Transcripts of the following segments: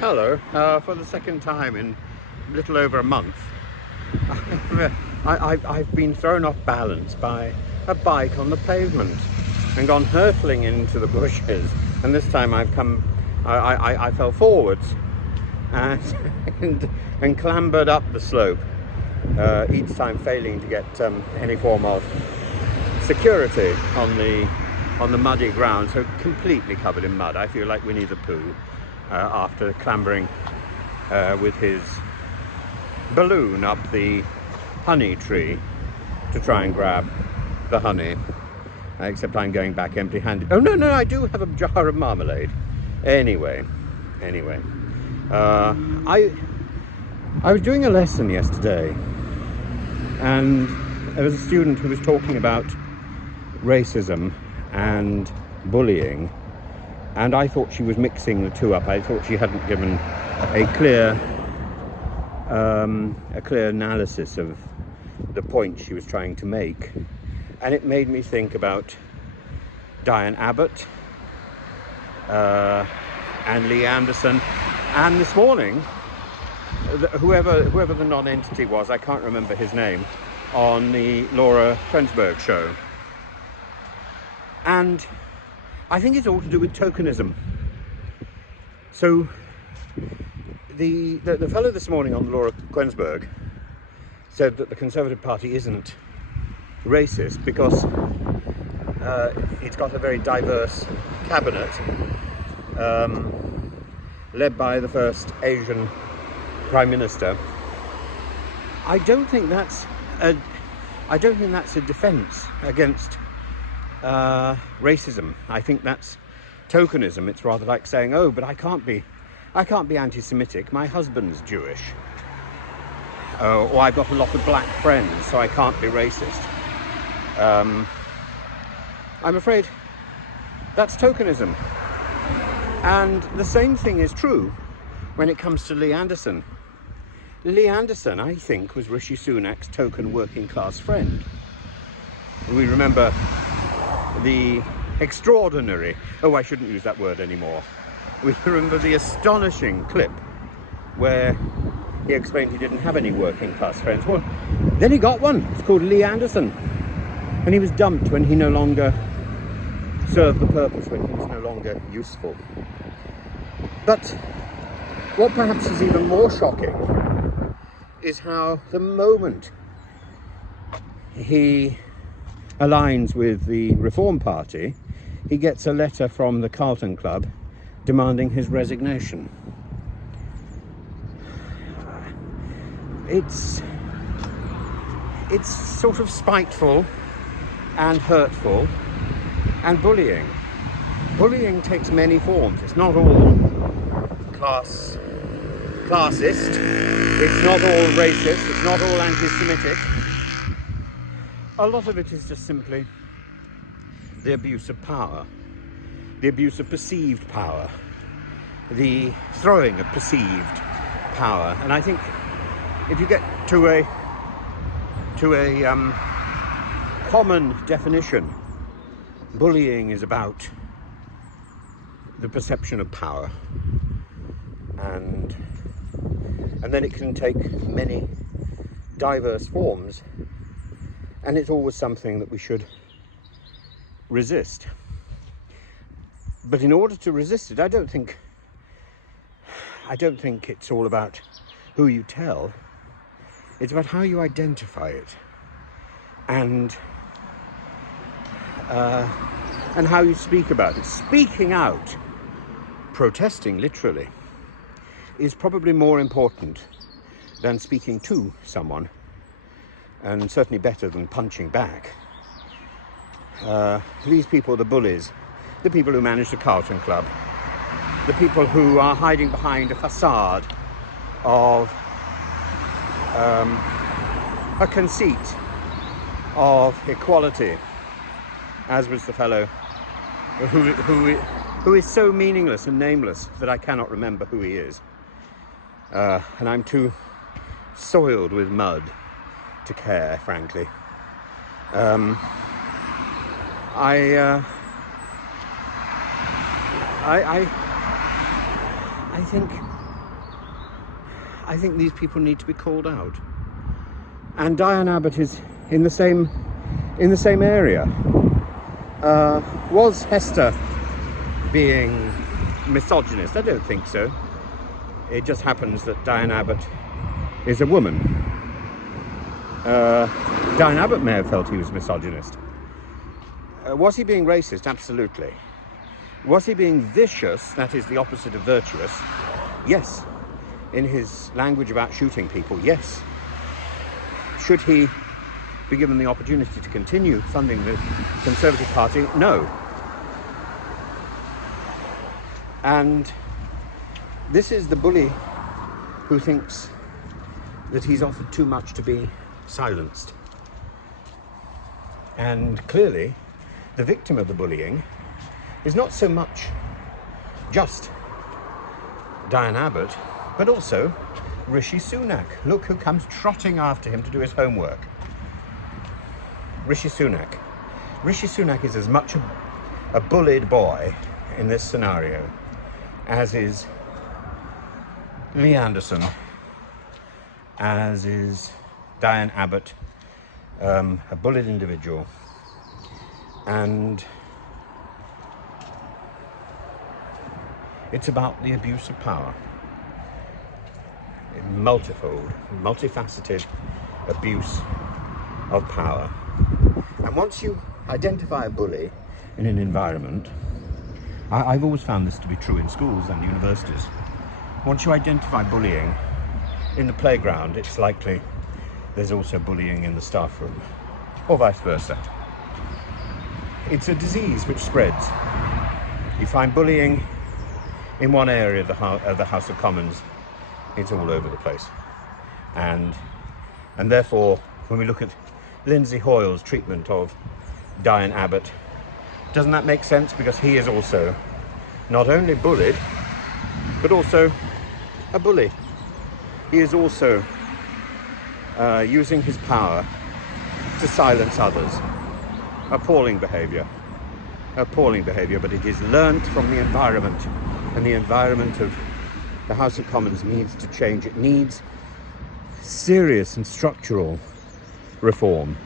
Hello. For the second time in a little over a month, I've been thrown off balance by a bike on the pavement and gone hurtling into the bushes. And this time I fell forwards and clambered up the slope, each time failing to get any form of security on the muddy ground, so completely covered in mud. I feel like Winnie the Pooh after clambering with his balloon up the honey tree to try and grab the honey, except I'm going back empty-handed. Oh no, I do have a jar of marmalade. Anyway, I was doing a lesson yesterday, and there was a student who was talking about racism and bullying, and I thought she was mixing the two up. I thought she hadn't given a clear analysis of the point she was trying to make, and it made me think about Diane Abbott and Lee Anderson, and this morning whoever the non-entity was, I can't remember his name, on the Laura Quensberg show. And I think it's all to do with tokenism. So the fellow this morning on Laura Quensberg said that the Conservative Party isn't racist because it's got a very diverse cabinet, led by the first Asian Prime Minister. I don't think that's a defence against racism. I think that's tokenism. It's rather like saying, oh, but I can't be anti-Semitic, my husband's Jewish, or I've got a lot of black friends, so I can't be racist. I'm afraid that's tokenism. And the same thing is true when it comes to Lee Anderson. Lee Anderson, I think, was Rishi Sunak's token working class friend. We remember the extraordinary, oh, I shouldn't use that word anymore. We remember the astonishing clip where he explained he didn't have any working class friends. Well, then he got one. It's called Lee Anderson. And he was dumped when he no longer served the purpose, when he was no longer useful. But what perhaps is even more shocking is how the moment he aligns with the Reform Party, he gets a letter from the Carlton Club demanding his resignation. It's sort of spiteful and hurtful and bullying. Bullying takes many forms. It's not all classist, it's not all racist, it's not all anti-Semitic. A lot of it is just simply the abuse of power, the abuse of perceived power, the throwing of perceived power. And I think if you get to a common definition, bullying is about the perception of power, and then it can take many diverse forms, and it's always something that we should resist. But in order to resist it, I don't think it's all about who you tell. It's about how you identify it, and how you speak about it. Speaking out, protesting literally, is probably more important than speaking to someone, and certainly better than punching back. These people, the bullies, the people who manage the Carlton Club, the people who are hiding behind a facade of a conceit of equality, as was the fellow who is so meaningless and nameless that I cannot remember who he is. And I'm too soiled with mud to care, frankly. I think I think these people need to be called out. And Diane Abbott is in the same area. Was Hester being misogynist? I don't think so. It just happens that Diane Abbott is a woman. Diane Abbott may have felt he was misogynist. Was he being racist? Absolutely. Was he being vicious, that is the opposite of virtuous? Yes. In his language about shooting people, yes. Should he be given the opportunity to continue funding the Conservative Party? No. And this is the bully who thinks that he's offered too much to be silenced. And clearly, the victim of the bullying is not so much just Diane Abbott, but also Rishi Sunak. Look who comes trotting after him to do his homework. Rishi Sunak. Rishi Sunak is as much a bullied boy in this scenario as is Lee Anderson, as is Diane Abbott, a bullied individual. And it's about the abuse of power. Multifold, multifaceted abuse of power. And once you identify a bully in an environment, I've always found this to be true in schools and universities. Once you identify bullying in the playground, it's likely there's also bullying in the staff room, or vice versa. It's a disease which spreads. You find bullying in one area of the House of Commons, it's all over the place. And therefore, when we look at Lindsay Hoyle's treatment of Diane Abbott, doesn't that make sense? Because he is also not only bullied, but also a bully. He is also using his power to silence others. Appalling behaviour, but it is learnt from the environment, and the environment of the House of Commons needs to change. It needs serious and structural reform.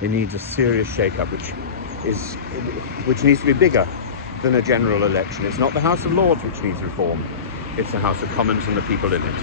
It needs a serious shake-up, which needs to be bigger than a general election. It's not the House of Lords which needs reform, it's the House of Commons and the people in it.